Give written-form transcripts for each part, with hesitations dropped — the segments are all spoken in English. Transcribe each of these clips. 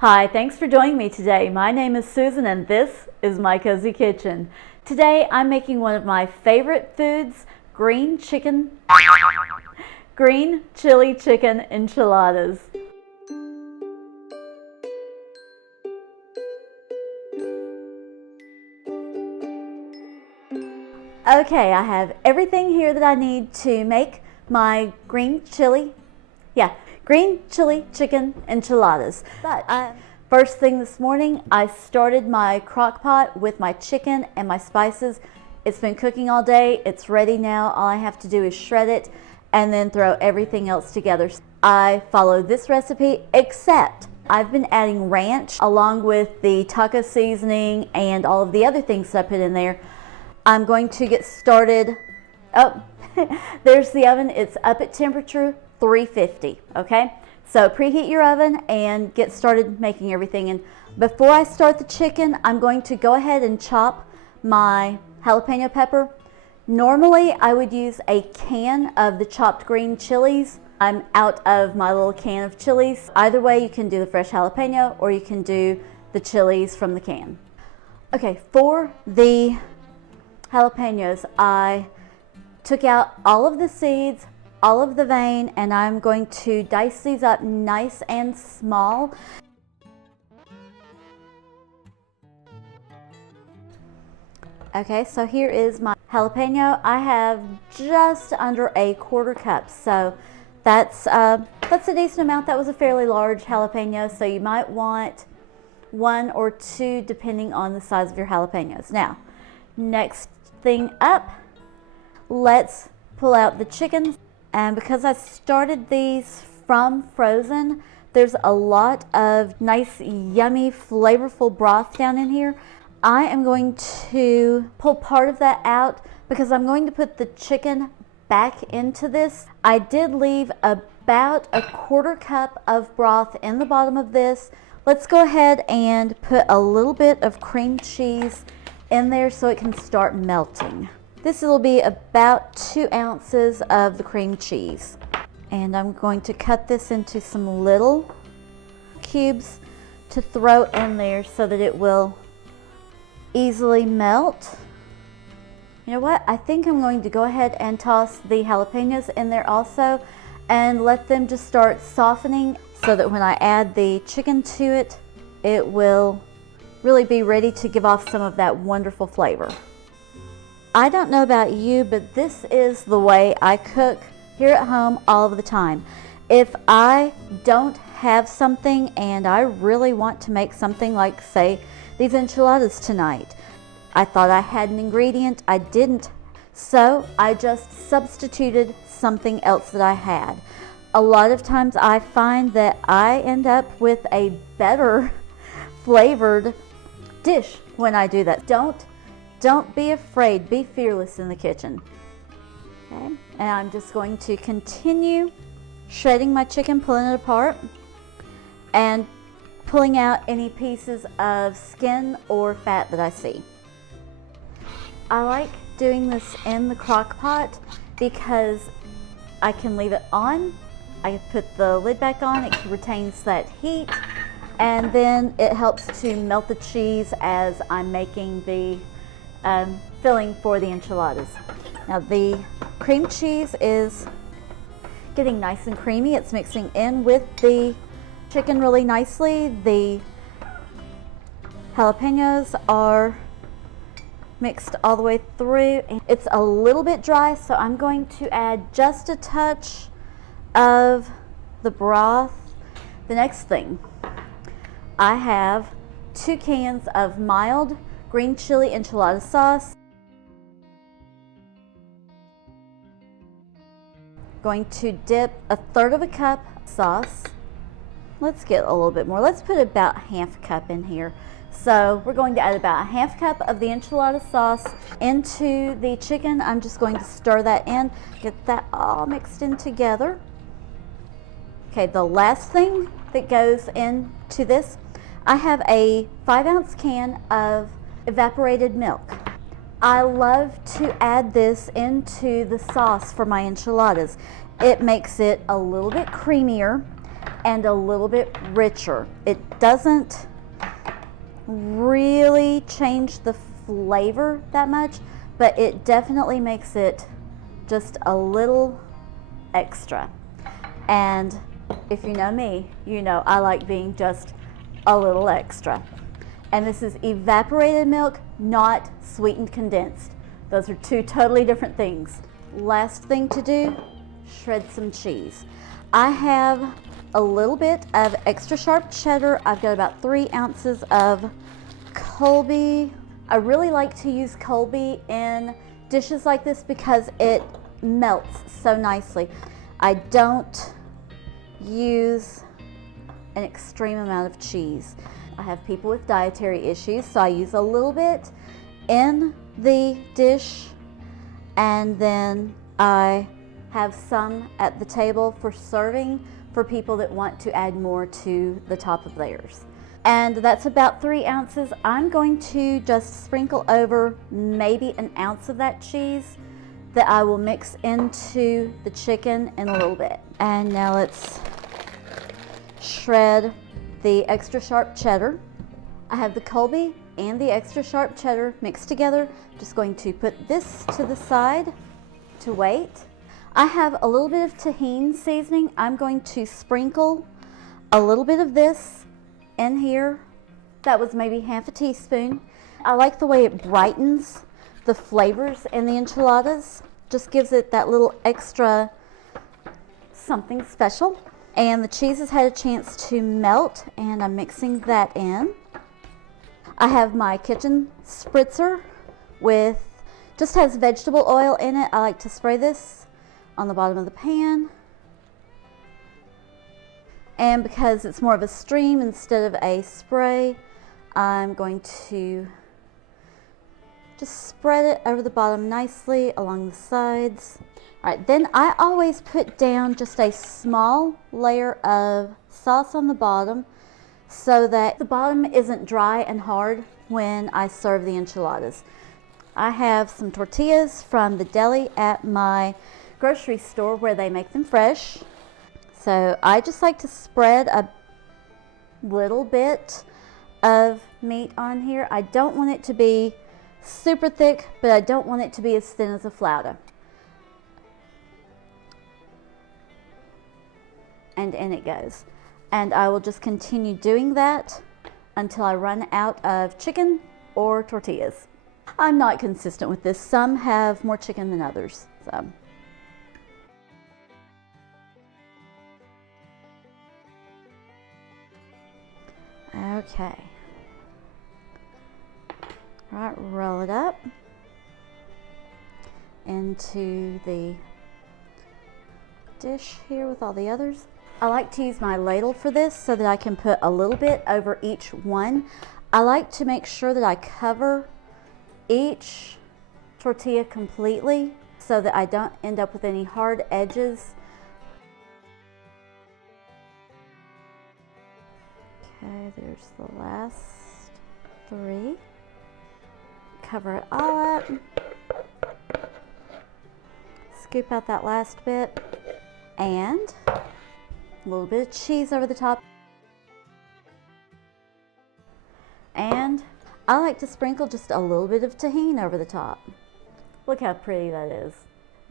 Hi, thanks for joining me today. My name is Susan and this is My Cozy Kitchen. Today I'm making one of my favorite foods, green chili chicken enchiladas. Okay, I have everything here that I need to make my green chili chicken enchiladas. But first thing this morning, I started my crock pot with my chicken and my spices. It's been cooking all day. It's ready now. All I have to do is shred it and then throw everything else together. I follow this recipe, except I've been adding ranch along with the taco seasoning and all of the other things that I put in there. I'm going to get started. Oh, there's the oven. It's up at temperature 350, okay? So preheat your oven and get started making everything. And before I start the chicken, I'm going to go ahead and chop my jalapeno pepper. Normally, I would use a can of the chopped green chilies. I'm out of my little can of chilies. Either way, you can do the fresh jalapeno or you can do the chilies from the can. Okay, for the jalapenos, I took out all of the seeds, all of the vein, and I'm going to dice these up nice and small. Okay, so here is my jalapeno. I have just under a quarter cup, so that's a decent amount. That was a fairly large jalapeno, so you might want one or two depending on the size of your jalapenos. Now, next thing up, let's pull out the chicken. And because I started these from frozen, there's a lot of nice, yummy, flavorful broth down in here. I am going to pull part of that out because I'm going to put the chicken back into this. I did leave about a quarter cup of broth in the bottom of this. Let's go ahead and put a little bit of cream cheese in there so it can start melting. This will be about 2 ounces of the cream cheese. And I'm going to cut this into some little cubes to throw in there so that it will easily melt. You know what? I think I'm going to go ahead and toss the jalapenos in there also and let them just start softening so that when I add the chicken to it, it will really be ready to give off some of that wonderful flavor. I don't know about you, but this is the way I cook here at home all of the time. If I don't have something and I really want to make something like, say, these enchiladas tonight, I thought I had an ingredient, I didn't, so I just substituted something else that I had. A lot of times I find that I end up with a better flavored dish when I do that. Don't be afraid, be fearless in the kitchen. Okay, and I'm just going to continue shredding my chicken, pulling it apart, and pulling out any pieces of skin or fat that I see. I like doing this in the crock pot because I can leave it on, I put the lid back on, it retains that heat, and then it helps to melt the cheese as I'm making the filling for the enchiladas. Now the cream cheese is getting nice and creamy. It's mixing in with the chicken really nicely. The jalapenos are mixed all the way through. It's a little bit dry, so I'm going to add just a touch of the broth. The next thing, I have 2 cans of mild green chili enchilada sauce. Going to dip 1/3 of a cup sauce. Let's get a little bit more. Let's put about 1/2 cup in here. So we're going to add about 1/2 cup of the enchilada sauce into the chicken. I'm just going to stir that in, get that all mixed in together. Okay, the last thing that goes into this, I have a 5-ounce can of evaporated milk. I love to add this into the sauce for my enchiladas. It makes it a little bit creamier and a little bit richer. It doesn't really change the flavor that much, but it definitely makes it just a little extra. And if you know me, you know I like being just a little extra. And this is evaporated milk, not sweetened condensed. Those are two totally different things. Last thing to do, shred some cheese. I have a little bit of extra sharp cheddar. I've got about 3 ounces of Colby. I really like to use Colby in dishes like this because it melts so nicely. I don't use an extreme amount of cheese. I have people with dietary issues, so I use a little bit in the dish, and then I have some at the table for serving for people that want to add more to the top of theirs. And that's about 3 ounces. I'm going to just sprinkle over maybe an ounce of that cheese that I will mix into the chicken in a little bit. And now let's shred the extra sharp cheddar. I have the Colby and the extra sharp cheddar mixed together. Just going to put this to the side to wait. I have a little bit of tahini seasoning. I'm going to sprinkle a little bit of this in here. That was maybe half a teaspoon. I like the way it brightens the flavors in the enchiladas. Just gives it that little extra something special. And the cheese has had a chance to melt, and I'm mixing that in. I have my kitchen spritzer with, just has vegetable oil in it. I like to spray this on the bottom of the pan. And because it's more of a stream instead of a spray, I'm going to just spread it over the bottom nicely along the sides. All right, then I always put down just a small layer of sauce on the bottom so that the bottom isn't dry and hard when I serve the enchiladas. I have some tortillas from the deli at my grocery store where they make them fresh. So I just like to spread a little bit of meat on here. I don't want it to be super thick, but I don't want it to be as thin as a flauta. And in it goes. And I will just continue doing that until I run out of chicken or tortillas. I'm not consistent with this. Some have more chicken than others. So. Okay. All right, roll it up into the dish here with all the others. I like to use my ladle for this so that I can put a little bit over each one. I like to make sure that I cover each tortilla completely so that I don't end up with any hard edges. Okay, there's the last 3. Cover it all up. Scoop out that last bit and a little bit of cheese over the top. And I like to sprinkle just a little bit of tahini over the top. Look how pretty that is.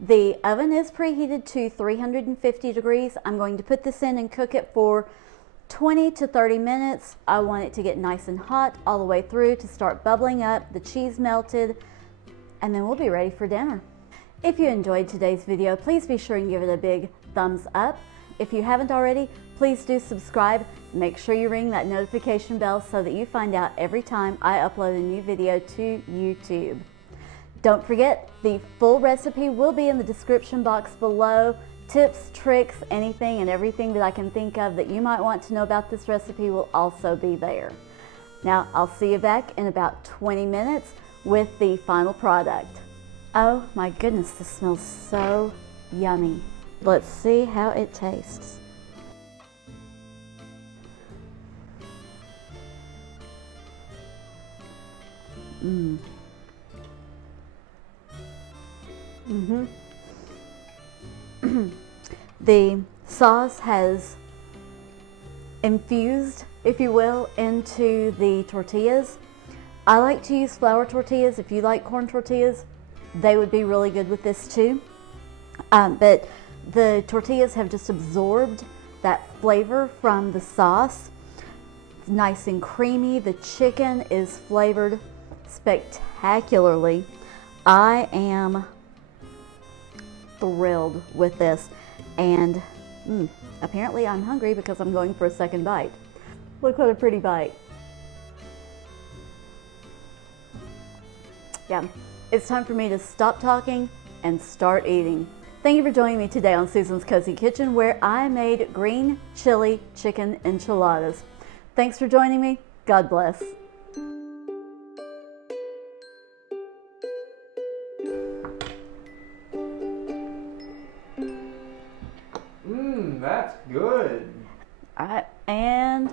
The oven is preheated to 350 degrees. I'm going to put this in and cook it for 20 to 30 minutes. I want it to get nice and hot all the way through to start bubbling up, the cheese melted, and then we'll be ready for dinner. If you enjoyed today's video, please be sure and give it a big thumbs up. If you haven't already, please do subscribe. Make sure you ring that notification bell so that you find out every time I upload a new video to YouTube. Don't forget, the full recipe will be in the description box below. Tips, tricks, anything and everything that I can think of that you might want to know about this recipe will also be there. Now, I'll see you back in about 20 minutes with the final product. Oh my goodness, this smells so yummy. Let's see how it tastes. The sauce has infused, if you will, into the tortillas. I like to use flour tortillas. If you like corn tortillas, they would be really good with this too. But the tortillas have just absorbed that flavor from the sauce. It's nice and creamy. The chicken is flavored spectacularly. I am thrilled with this, and apparently I'm hungry because I'm going for a second bite. Look what a pretty bite. Yeah, it's time for me to stop talking and start eating. Thank you for joining me today on Susan's Cozy Kitchen, where I made green chili chicken enchiladas. Thanks for joining me. God bless. That's good. All right, and